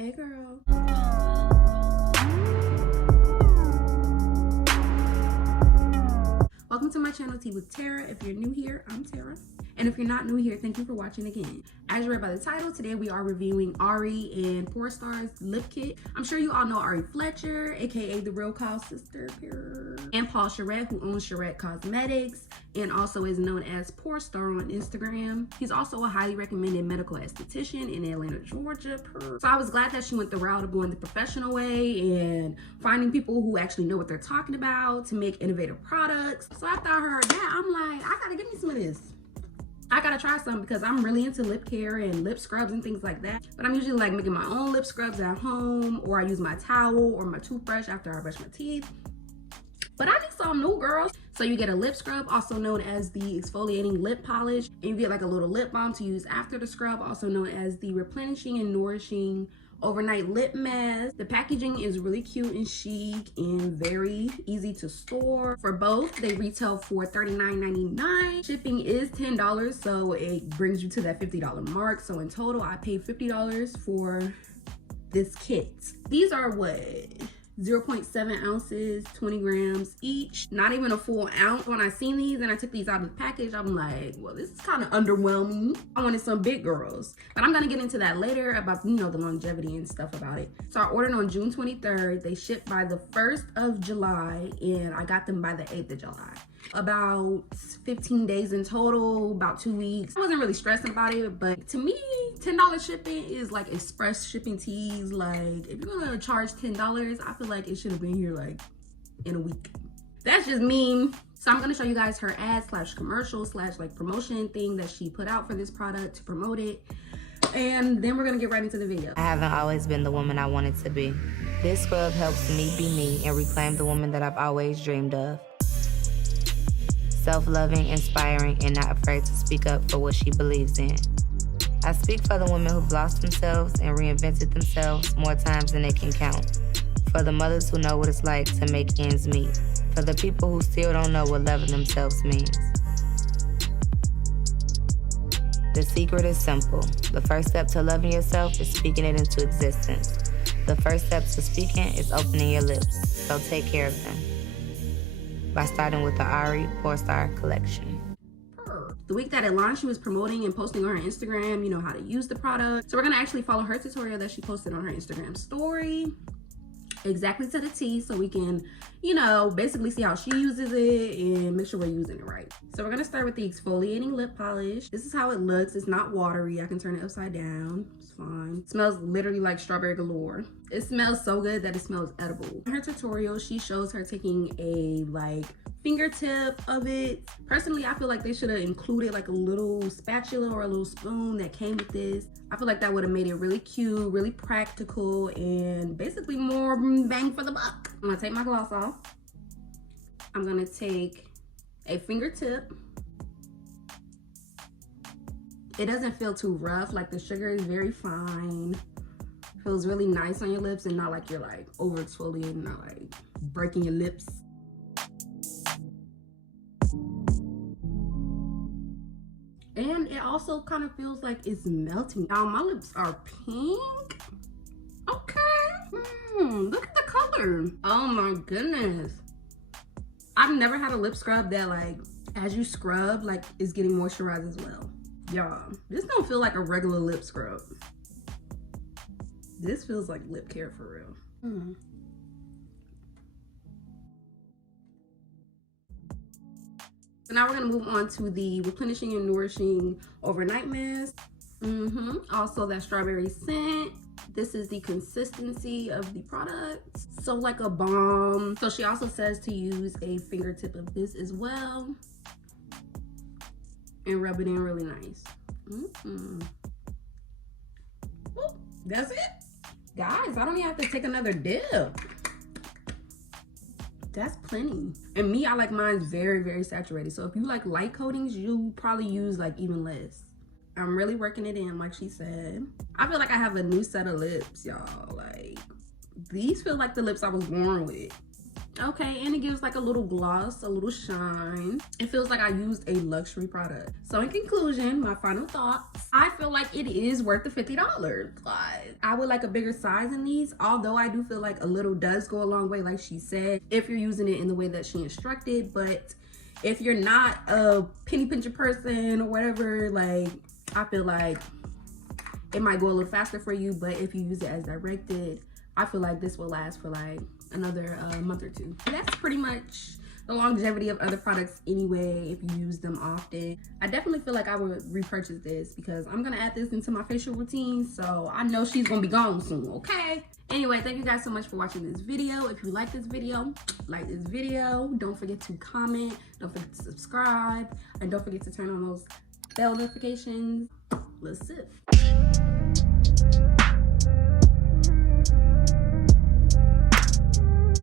Hey girl. Welcome to my channel, Tea with Tara. If you're new here, I'm Tara. And if you're not new here, thank you for watching again. As you read by the title, today we are reviewing Ari and Porestar's lip kit. I'm sure you all know Ari Fletcher, aka the real Kyle's sister, and Paul Charette, who owns Charette Cosmetics and also is known as Porestar on Instagram. He's also a highly recommended medical esthetician in Atlanta, Georgia. So I was glad that she went the route of going the professional way and finding people who actually know what they're talking about to make innovative products. So after I heard that, I'm like, I gotta give me some of this. I gotta try some because I'm really into lip care and lip scrubs and things like that. But I'm usually like making my own lip scrubs at home, or I use my towel or my toothbrush after I brush my teeth. But I need some new, girls. So you get a lip scrub, also known as the exfoliating lip polish, and you get like a little lip balm to use after the scrub, also known as the replenishing and nourishing overnight lip mask. The packaging is really cute and chic and very easy to store. For both, they retail for $39.99. Shipping is $10, so it brings you to that $50 mark. So in total, I paid $50 for this kit. These are what? 0.7 ounces, 20 grams each, not even a full ounce. When I seen these and I took these out of the package, I'm like, well, this is kind of underwhelming. I wanted some big girls, but I'm gonna get into that later about, you know, the longevity and stuff about it. So I ordered on June 23rd. They shipped by the 1st of July and I got them by the 8th of July. About 15 days in total, about 2 weeks. I wasn't really stressing about it, but to me, $10 shipping is like express shipping teas. Like, if you're gonna charge $10, I feel like it should have been here like in a week. That's just me. So I'm gonna show you guys her ad slash commercial slash like promotion thing that she put out for this product to promote it. And then we're gonna get right into the video. I haven't always been the woman I wanted to be. This scrub helps me be me and reclaim the woman that I've always dreamed of. Self-loving, inspiring, and not afraid to speak up for what she believes in. I speak for the women who've lost themselves and reinvented themselves more times than they can count. For the mothers who know what it's like to make ends meet. For the people who still don't know what loving themselves means. The secret is simple. The first step to loving yourself is speaking it into existence. The first step to speaking is opening your lips, so take care of them. By starting with the Ari Porestar collection. The week that it launched, she was promoting and posting on her Instagram, you know, how to use the product. So we're gonna actually follow her tutorial that she posted on her Instagram story exactly to the T, so we can, you know, basically see how she uses it and make sure we're using it right. So we're gonna start with the exfoliating lip polish. This is how it looks. It's not watery. I can turn it upside down. It's fine. It smells literally like strawberry galore. It smells so good that it smells edible. In her tutorial, she shows her taking a like fingertip of it. Personally, I feel like they should have included like a little spatula or a little spoon that came with this. I feel like that would have made it really cute, really practical, and basically more bang for the buck. I'm gonna take my gloss off. I'm gonna take a fingertip. It doesn't feel too rough. Like, the sugar is very fine. Feels really nice on your lips and not like you're like over exfoliating, not like breaking your lips. And it also kind of feels like it's melting. Now my lips are pink. Okay. Look at the color. Oh my goodness. I've never had a lip scrub that like, as you scrub, like is getting moisturized as well. Y'all, this don't feel like a regular lip scrub. This feels like lip care for real. So now we're gonna move on to the replenishing and nourishing overnight mask. Also that strawberry scent. This is the consistency of the product. So like a balm. So she also says to use a fingertip of this as well. And rub it in really nice. Ooh, that's it. Guys, I don't even have to take another dip. That's plenty. And me, I like mine very, very saturated. So if you like light coatings, you probably use like even less. I'm really working it in, like she said. I feel like I have a new set of lips, y'all. Like, these feel like the lips I was born with. Okay, and it gives like a little gloss, a little shine. It feels like I used a luxury product. So in conclusion, my final thoughts, I feel like it is worth the $50. Like, I would like a bigger size in these, although I do feel like a little does go a long way, like she said, if you're using it in the way that she instructed. But if you're not a penny pincher person or whatever, like, I feel like it might go a little faster for you. But if you use it as directed, I feel like this will last for like another month or two. And that's pretty much the longevity of other products anyway, if you use them often. I definitely feel like I would repurchase this because I'm gonna add this into my facial routine, so I know she's gonna be gone soon, okay? Anyway, thank you guys so much for watching this video. If you like this video, like this video. Don't forget to comment, don't forget to subscribe, and don't forget to turn on those bell notifications. Let's sip.